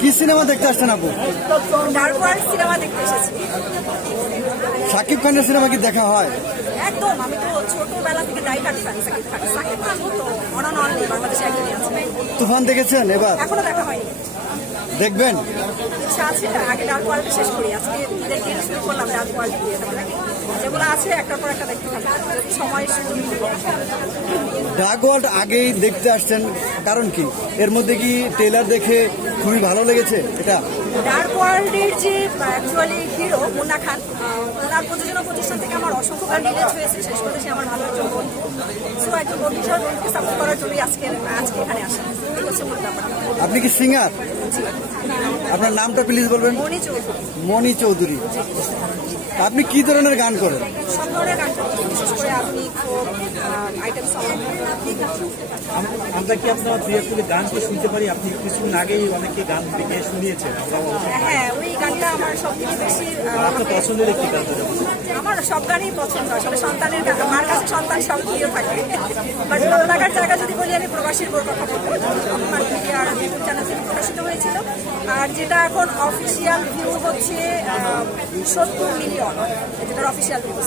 কি সিনেমা দেখতে আসছেন আপু? ডার্ক ওয়ার্ল্ড সিনেমা দেখতে এসেছি। শাকিব খানের সিনেমা কি দেখা হয়? একদম, আমি তো ছোটবেলা থেকে die hard fan Shakib Khan. Shakib Khan তো অন অ্যান্ড অনলি বাংলাদেশে একজনই আছে। তুফান দেখেছেন? এবার এখনো দেখা হয়নি, দেখবেন? ইচ্ছা আছে। আগে ডার্ক ওয়ার্ল্ড শেষ করি, আজকে ঈদের দিন শুরু করলাম ডার্ক ওয়ার্ল্ড দিয়ে। যেগুলো আছে একটার পর একটা দেখতে থাকবো যদি সময় শুরু। ডার্ক ওয়ার্ল্ড আগেই দেখতে আসছেন, কারণ কি? এর মধ্যে কি ট্রেলার দেখে খুবই ভালো লেগেছে? এটা ডার্ক ওয়ার্ল্ডের যে অ্যাকচুয়ালি হিরো মুন্না খান, ওনার প্রযোজনা প্রতিষ্ঠান থেকে আমার অসংখ্যবার রিলিজ হয়েছে। শেষ করে সে আমার ভালো একজন বন্ধু। সো একজন বন্ধুর বন্ধুকে সাপোর্ট করার জন্যই আজকে এখানে আসা। এই হচ্ছে মূল ব্যাপার। আপনি কি সিঙ্গার? আপনার নামটা প্লিজ বলবেন। মনি চৌধুরী। মনি চৌধুরী। আপনি কি ধরনের গান করেন? সব ধরনের গান করি, বিশেষ করে আধুনিক আইটেম সং। আমরা কি আপনার দুই গান কি শুনতে পারি? আপনি কিছুদিন আগেই অনেকে গান থেকে শুনিয়েছেন। হ্যাঁ, ওই গানটা আমার সবথেকে বেশি আপনার পছন্দের একটি গান। আমার সব গানই পছন্দ। আসলে সন্তানের গান, মার কাছে সন্তান সব প্রিয় থাকে। বাট ভালো লাগার জায়গা যদি বলি, আমি প্রবাসীর বোর কথা বলবো। আমার মিডিয়ার ইউটিউব চ্যানেল থেকে প্রকাশিত হয়েছিল। আর যেটা এখন অফিসিয়াল ভিউ হচ্ছে 70 মিলিয়ন, যেটার অফিসিয়াল ভিউ।